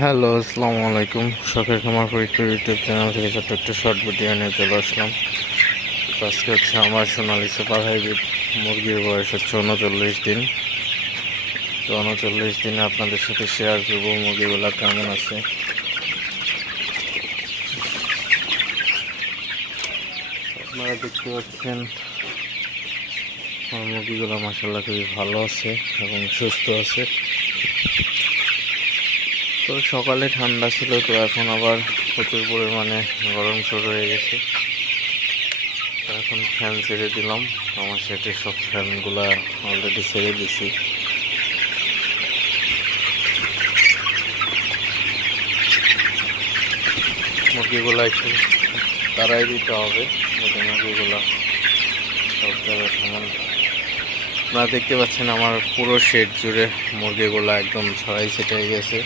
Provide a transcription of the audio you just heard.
Hello, আসসালামু আলাইকুম। শখের খামার পরীক্ষা ইউটিউব চ্যানেল থেকে ছোট্ট একটা শর্ট ভিডিও নিয়ে চলে আসলাম। আজকে হচ্ছে আমার সোনালি সুপার হাইব্রিড মুরগির বয়স হচ্ছে 39 দিন। তো 39 দিনে আপনাদের সাথে শেয়ার করবো মুরগিগুলো কেমন আছে। আপনারা দেখতে পাচ্ছেন আমার মুরগিগুলো মাশাআল্লাহ খুবই ভালো আছে এবং সুস্থ আছে। তো সকালে ঠান্ডা ছিল, তো এখন আবার প্রচুর পরিমাণে গরম শুরু হয়ে গেছে। এখন ফ্যান ছেড়ে দিলাম, আমার সেটে সব ফ্যানগুলা অলরেডি ছেড়ে দিছি। মুরগিগুলা একটু তাড়াই দিতে হবে, যাতে মুরগিগুলা সব জায়গায় সমান। আপনারা দেখতে পাচ্ছেন আমার পুরো শেড জুড়ে মুরগিগুলা একদম ছড়াই ছিটাই গেছে।